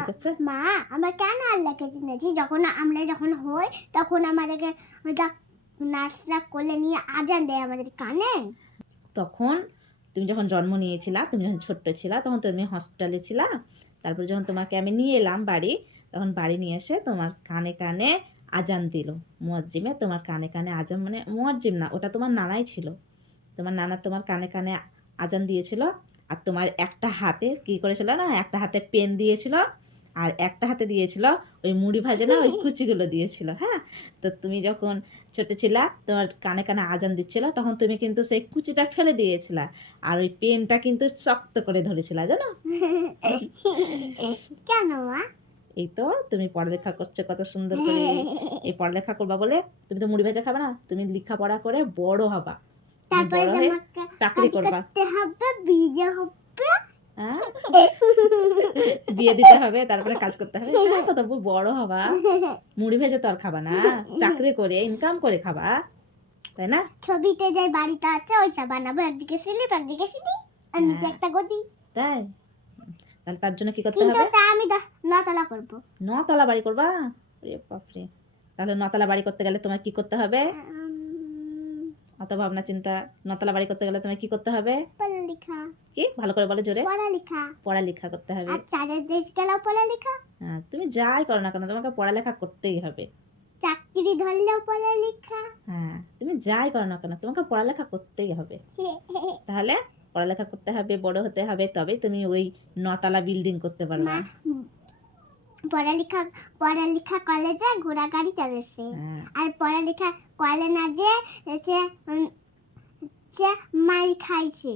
ঠিক আছে? মা আমরা কেন আল্লাহকে চিনেছি? যখন হই তখন আমাদেরকে নার্সরা কোলে নিয়ে আজান দেয় আমাদের কানে। তখন তুমি যখন জন্ম নিয়েছিলা, তুমি যখন ছোট্ট ছিলা, তখন তুমি হসপিটালে ছিলা। তারপরে যখন তোমাকে আমি নিয়ে এলাম বাড়ি, তখন বাড়ি নিয়ে এসে তোমার কানে কানে আজান দিল মুয়াজ্জিমে। তোমার কানে কানে আজান, মানে মুয়াজ্জিম না, ওটা তোমার নানাই ছিল। তোমার নানা তোমার কানে কানে আজান দিয়েছিল। আর তোমার একটা হাতে কী করেছিল না, একটা হাতে পেন দিয়েছিল, আর একটা হাতে দিয়েছিল ওই মুড়ি ভাজে না ওই কুচিগুলো দিয়েছিল। হ্যাঁ, তো তুমি যখন ছোটো ছিলা, তোমার কানে কানে আজান দিচ্ছিল, তখন তুমি কিন্তু সেই কুচিটা ফেলে দিয়েছিলা, আর ওই পেনটা কিন্তু শক্ত করে ধরেছিলা, জানো? কেন মা? এই তো তুমি পড়ালেখা করছো কত সুন্দর করে। এই পড়ালেখা করবা বলে তুমি তো মুড়ি ভাজা খাবে না, তুমি লেখাপড়া করে বড় হবা। তুমি তারপরে বড় হয়ে আমাকে চাকরি কাজ করবা। করতে হবে, বিয়ে হবে। হ্যাঁ, বিয়ে দিতে হবে, তারপরে কাজ করতে হবে। হ্যাঁ, তো তবু বড় হবা। মুড়ি ভেজে তো আর খাবা না, চাকরি করে ইনকাম করে খাবা, তাই না? ছবিতে যে বাড়িটা আছে ওইটা বানাবো, একদিকে স্লিপ একদিকে সিঁড়ি আর নিচে হ্যাঁ, একটা গদি। তাই? তাহলে তার জন্য কি করতে কিন্তু হবে? ওটা আমি 9 তলা করবো। 9 তলা বাড়ি করবা? ওরে বাপরে! তাহলে 9 তলা বাড়ি করতে গেলে তোমার কি করতে হবে? অত ভাবনা চিন্তা। 9 তলা বাড়ি করতে গেলে তোমার কি করতে হবে? পড়ালেখা। কি ভালো করে বলো জোরে? পড়ালেখা। পড়ালেখা করতে হবে। আর চাঁদের দেশ গেলেও পড়ালেখা, হ্যাঁ, তুমি যাই করো না কেন তোমাকে পড়ালেখা করতেই হবে। চাকরি ধরলেও পড়ালেখা। হ্যাঁ, তুমি যাই করো না কেন তোমাকে পড়ালেখা করতেই হবে। তাহলে পড়ালেখা করতে হবে, বড় হতে হবে, তবেই তুমি ওই 9 তলা বিল্ডিং করতে পারবা। মা পড়ালেখা পড়ালেখা কলেজে ঘোড়া গাড়ি চলেছে, হ্যাঁ। আর পড়ালেখা কলে না যে মাল খাইছে।